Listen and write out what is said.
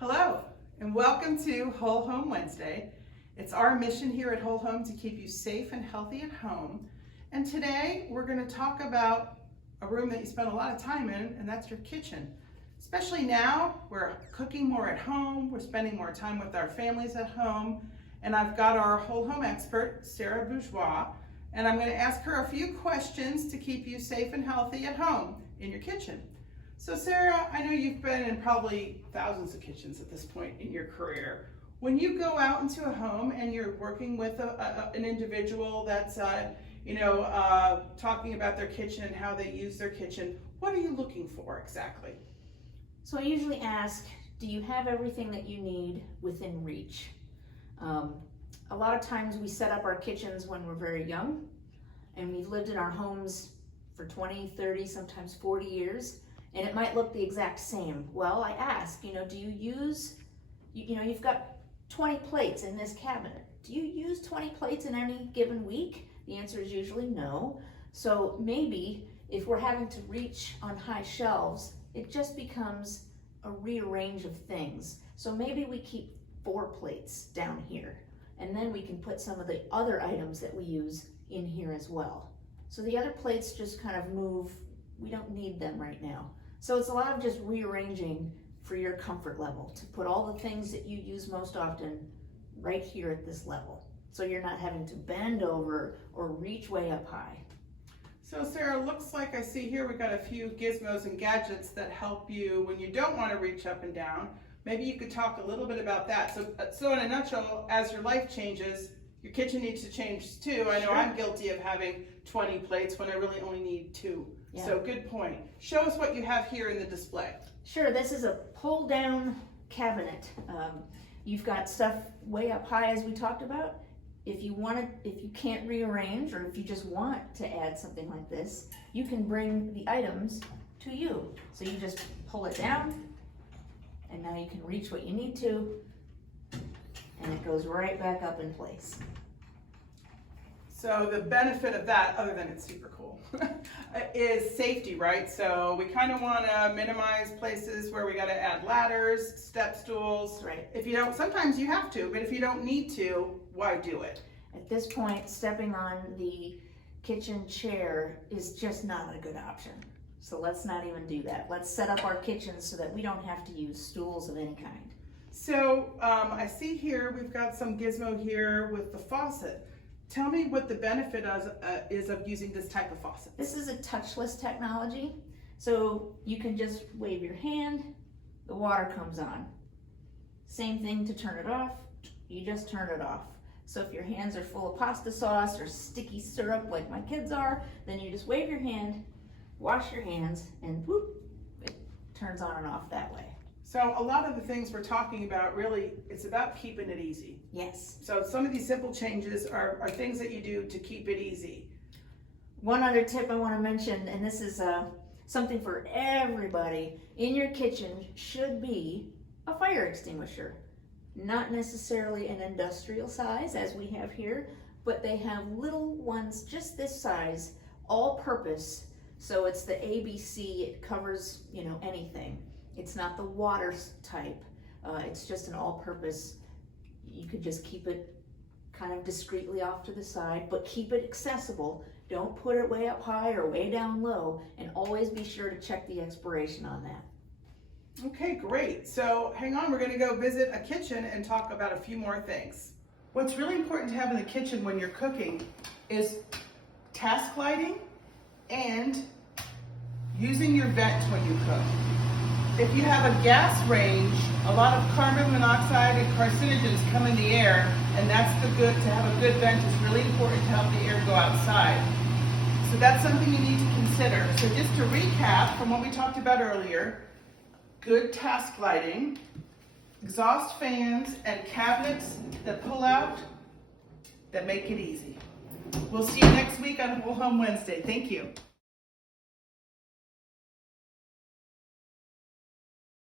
Hello, and welcome to Whole Home Wednesday. It's our mission here at Whole Home to keep you safe and healthy at home. And today we're going to talk about a room that you spend a lot of time in, and that's your kitchen. Especially now, we're cooking more at home, we're spending more time with our families at home, and I've got our whole home expert, Sara and I'm going to ask her a few questions to keep you safe and healthy at home in your kitchen. So Sara, I know you've been in probably thousands of kitchens at this point in your career. When you go out into a home and you're working with an individual that's talking about their kitchen and how they use their kitchen, what are you looking for exactly? So I usually ask, do you have everything that you need within reach? A lot of times we set up our kitchens when we're very young, and we've lived in our homes for 20, 30, sometimes 40 years, and it might look the exact same. Well, I ask, do you use, you've got 20 plates in this cabinet. Do you use 20 plates in any given week? The answer is usually no. So maybe if we're having to reach on high shelves, it just becomes a rearrange of things. So maybe we keep 4 plates down here, and then we can put some of the other items that we use in here as well. So the other plates just kind of move, we don't need them right now. So it's a lot of just rearranging for your comfort level, to put all the things that you use most often right here at this level. So you're not having to bend over or reach way up high. So Sara, looks like I see here we've got a few gizmos and gadgets that help you when you don't want to reach up and down. Maybe you could talk a little bit about that. So in a nutshell, as your life changes, your kitchen needs to change too. I know Sure. I'm guilty of having 20 plates when I really only need 2. Yeah. So good point. Show us what you have here in the display. Sure, this is a pull down cabinet. You've got stuff way up high as we talked about. If you can't rearrange, or if you just want to add something like this, you can bring the items to you. So you just pull it down, and now you can reach what you need to, and it goes right back up in place. So the benefit of that, other than it's super cool, is safety, right? So we kind of want to minimize places where we got to add ladders, step stools. Right. If you don't, sometimes you have to, but if you don't need to, why do it? At this point, stepping on the kitchen chair is just not a good option. So let's not even do that. Let's set up our kitchen so that we don't have to use stools of any kind. So I see here we've got some gizmo here with the faucet. Tell me what the benefit is of using this type of faucet. This is a touchless technology, so you can just wave your hand, the water comes on. Same thing to turn it off, you just turn it off. So if your hands are full of pasta sauce or sticky syrup like my kids are, then you just wave your hand, wash your hands, and whoop, it turns on and off that way. So a lot of the things we're talking about, really, it's about keeping it easy. Yes. So some of these simple changes are things that you do to keep it easy. One other tip I want to mention, and this is something for everybody, in your kitchen should be a fire extinguisher. Not necessarily an industrial size as we have here, but they have little ones just this size, all purpose. So it's the ABC, it covers, anything. It's not the water type, it's just an all-purpose. You could just keep it kind of discreetly off to the side, but keep it accessible. Don't put it way up high or way down low, and always be sure to check the expiration on that. Okay, great. So hang on, we're going to go visit a kitchen and talk about a few more things. What's really important to have in the kitchen when you're cooking is task lighting and using your vent when you cook. If you have a gas range, a lot of carbon monoxide and carcinogens come in the air, and to have a good vent is really important to help the air go outside. So that's something you need to consider. So just to recap from what we talked about earlier, good task lighting, exhaust fans, and cabinets that pull out, that make it easy. We'll see you next week on Whole Home Wednesday. Thank you.